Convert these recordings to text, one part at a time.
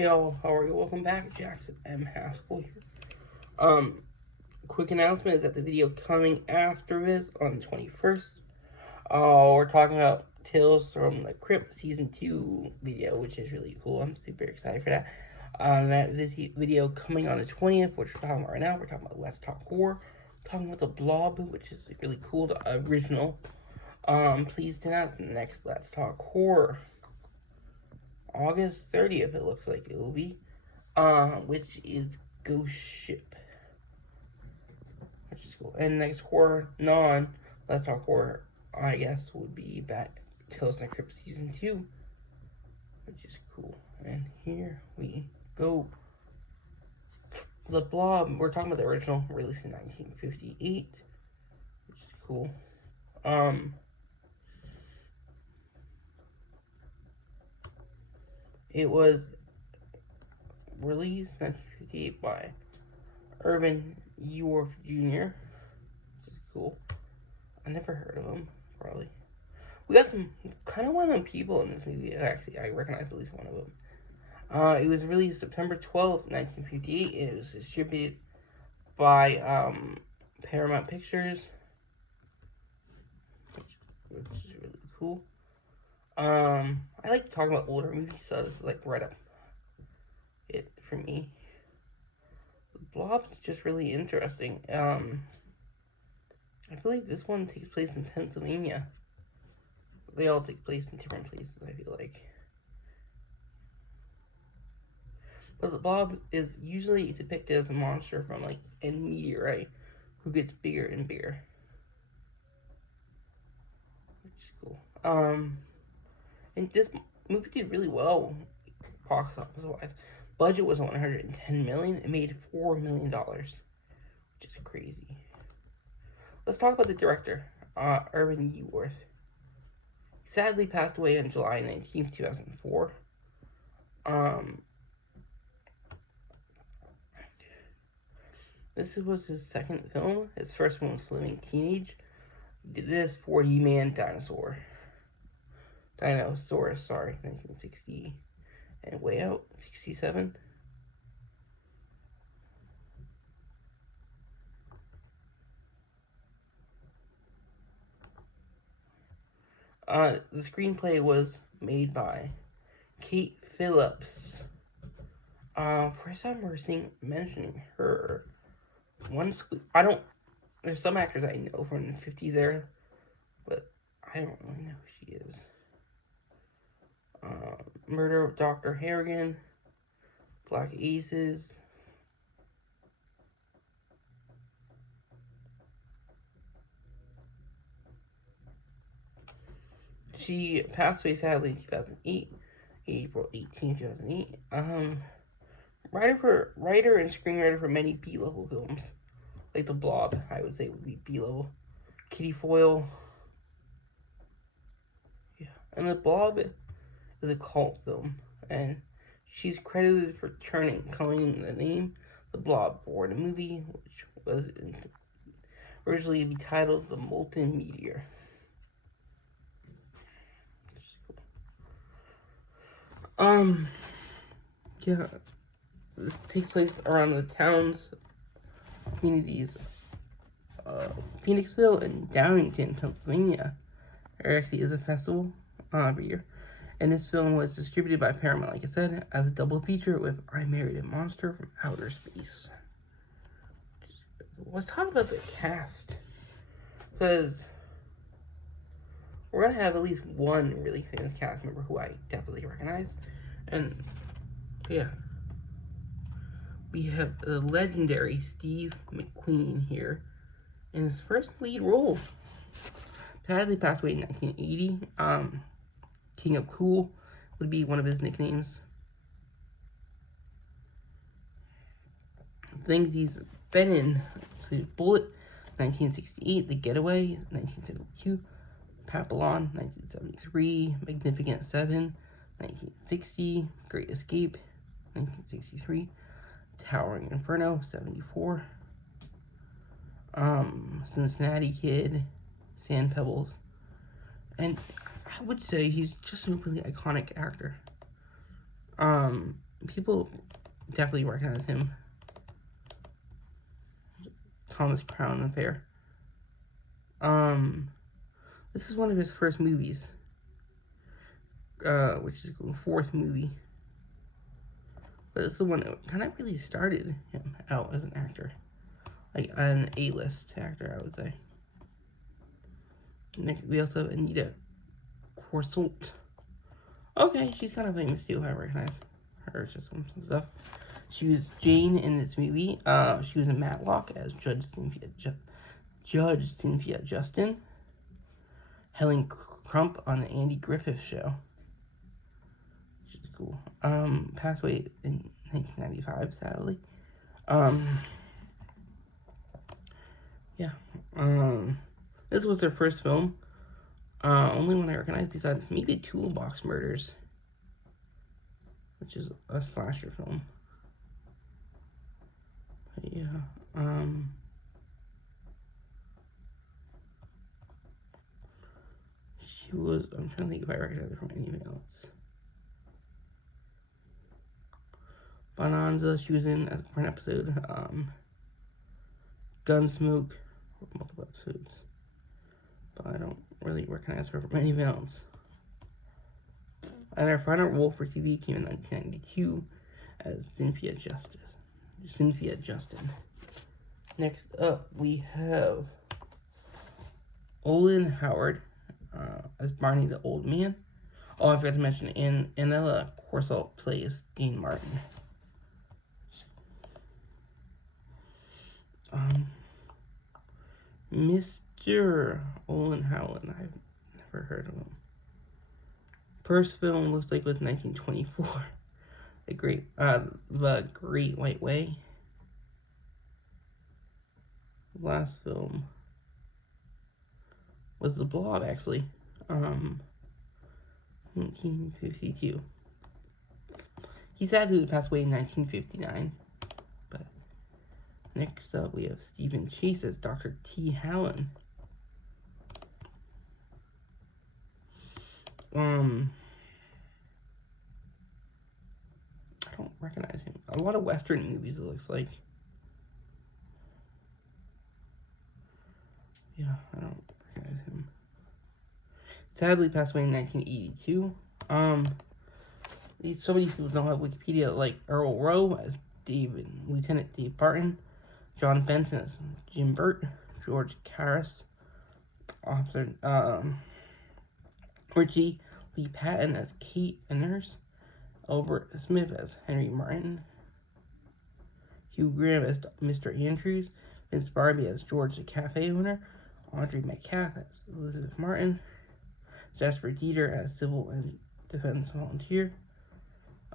Hey all, how are you? Welcome back. Jackson M. Haskell here. Quick announcement is that the video coming after this on the 21st, we're talking about Tales from the Crypt Season 2 video, which is really cool. I'm super excited for that. That video coming on the 20th, which we're talking about right now, we're talking about Let's Talk Horror. We're talking about the Blob, which is really cool, the original. Please tune out the next Let's Talk Horror. August 30th, it looks like it will be, which is Ghost Ship, which is cool. And next horror, Let's Talk Horror, I guess, would be back Tales from the Crypt Season 2, which is cool. And here we go. The Blob, we're talking about the original, released in 1958, which is cool. It was released in 1958 by Irvin Yorf Jr., which is cool. I never heard of him, probably. We got some kind of well-known people in this movie. Actually, I recognize at least one of them. It was released September 12th, 1958. It was distributed by Paramount Pictures, which is really cool. I like talking about older movies, so this is like right up it for me. The Blob's just really interesting. I believe this one takes place in Pennsylvania. They all take place in different places, I feel like. But the Blob is usually depicted as a monster from like a meteorite who gets bigger and bigger, which is cool. And this movie did really well, box office wise. Budget was $110 million. It made $4 million, which is crazy. Let's talk about the director, Irvin Yorf. He sadly passed away on July 19th, 2004. This was his second film. His first one was Living Teenage. He did this 40-Man Dinosaurs, 1960, and Way Out, 67. The screenplay was made by Kate Phillips. First time we're mentioning her. There's some actors I know from the 50s era, but I don't really know who she is. Murder of Dr. Harrigan, Black Aces. She passed away sadly in 2008, April 18, 2008. Writer and screenwriter for many B-level films, like The Blob, I would say would be B-level. Kitty Foyle. Yeah, and The Blob is a cult film, and she's credited for coining the name The Blob for the movie, which was originally to be titled The Molten Meteor. Yeah, it takes place around the towns, communities of Phoenixville and Downingtown, Pennsylvania. There actually is a festival every year. And this film was distributed by Paramount, like I said, as a double feature with I Married a Monster from Outer Space. Let's talk about the cast, because we're going to have at least one really famous cast member who I definitely recognize. And, yeah. We have the legendary Steve McQueen here in his first lead role. Sadly passed away in 1980. King of Cool would be one of his nicknames. Things he's been in: Bullet, 1968, The Getaway, 1972, Papillon, 1973, Magnificent Seven, 1960, Great Escape, 1963, Towering Inferno, 74, Cincinnati Kid, Sand Pebbles, and I would say he's just a really iconic actor. people definitely recognize him. Thomas Crown Affair. This is one of his first movies, which is the fourth movie. But this is the one that kind of really started him out as an actor, like an A-list actor, I would say. Next, we also have Anita Corsault. Okay, she's kind of famous too. I recognize her just from some stuff. She was Jane in this movie. She was in Matlock as Judge Cynthia Justin. Helen Crump on the Andy Griffith Show, which is cool. Passed away in 1995, sadly. Yeah. This was her first film. Only one I recognize besides maybe Toolbox Murders, which is a slasher film. But yeah. She was. I'm trying to think if I recognize her from anything else. Bonanza, she was in as for an episode. Gunsmoke, multiple episodes. But I don't really recognize her from anything else. And her final role for TV came in 1992 as Cynthia Justin. Next up, we have Olin Howard as Barney the Old Man. Oh, I forgot to mention, Anella Corsault plays Dean Martin. Mr. Olin Howland, I've never heard of him. First film looks like was 1924. The Great White Way. Last film was The Blob, actually. 1952. He sadly passed away in 1959. But next up, we have Stephen Chase as Dr. T. Hallen. I don't recognize him. A lot of Western movies, it looks like. Yeah, I don't recognize him. Sadly passed away in 1982. So many people don't have Wikipedia, like Earl Rowe as Lieutenant Dave Barton, John Benson as Jim Burt, George Karras, Officer Richie Lee Patton as Kate Inners, Albert Smith as Henry Martin, Hugh Graham as Mr. Andrews, Vince Barbie as George the cafe owner, Audrey Metcalf as Elizabeth Martin, Jasper Dieter as Civil and Defense Volunteer,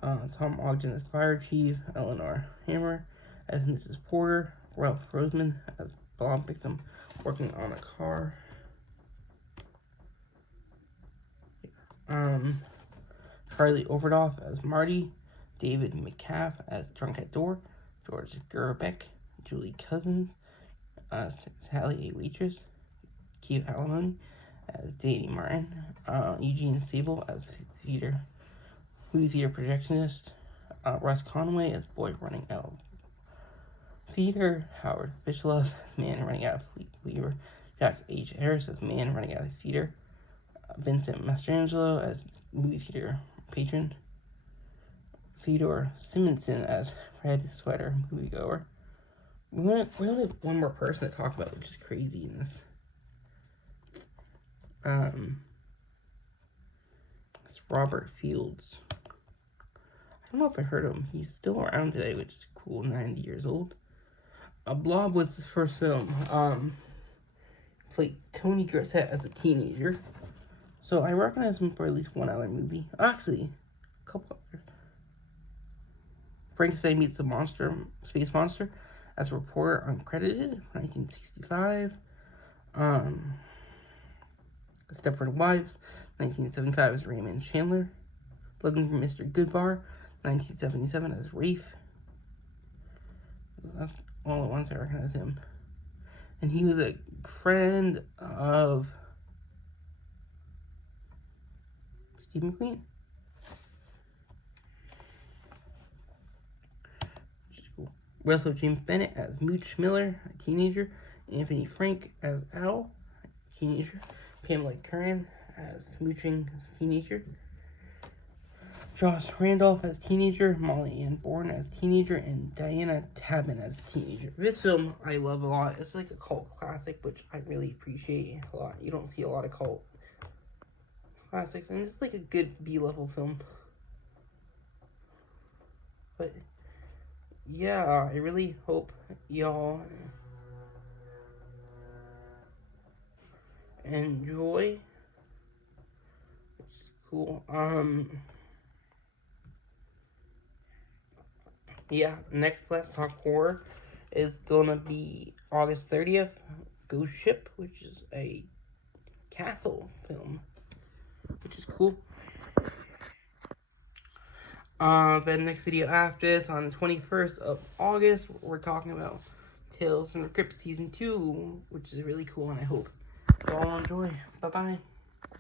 Tom Ogden as Fire Chief, Eleanor Hammer as Mrs. Porter, Ralph Roseman as Blob victim working on a car. Charlie Overdoff as Marty, David McCaff as Drunk at Door, George Gerbeck, Julie Cousins as Sally A. Waitress, Keith Alimony as Danny Martin, Eugene Sable as movie theater projectionist, Russ Conway as boy running out of theater, Howard Fishlove as man running out of Weaver, Jack H. Harris as man running out of theater, Vincent Mastrangelo as movie theater patron, Theodore Simonson as Red Sweater moviegoer. We only have one more person to talk about, which is crazy in this. It's Robert Fields. I don't know if I heard of him. He's still around today, which is cool. 90 years old. Blob was his first film. Played Tony Grosset as a teenager. So I recognize him for at least one other movie. Actually, a couple others. Frankenstein Meets the Space Monster, as a reporter uncredited, 1965. Stepford Wives, 1975 as Raymond Chandler. Looking for Mr. Goodbar, 1977 as Rafe. That's all the ones I recognize him. And he was a friend of Steve McQueen. Russell James Bennett as Mooch Miller, a teenager. Anthony Frank as Al, teenager. Pamela Curran as Mooching teenager. Josh Randolph as teenager, Molly Ann Bourne as teenager, and Diana Tabin as teenager. This film I love a lot. It's like a cult classic, which I really appreciate a lot. You don't see a lot of cult classics, and it's like a good B-level film. But yeah, I really hope y'all enjoy. It's cool. Yeah, next Let's Talk Horror is gonna be August 30th. Ghost Ship, which is a castle film, which is cool. The next video after this, on the 21st of August, we're talking about Tales from the Crypt Season 2, which is really cool, and I hope you all enjoy. Bye-bye.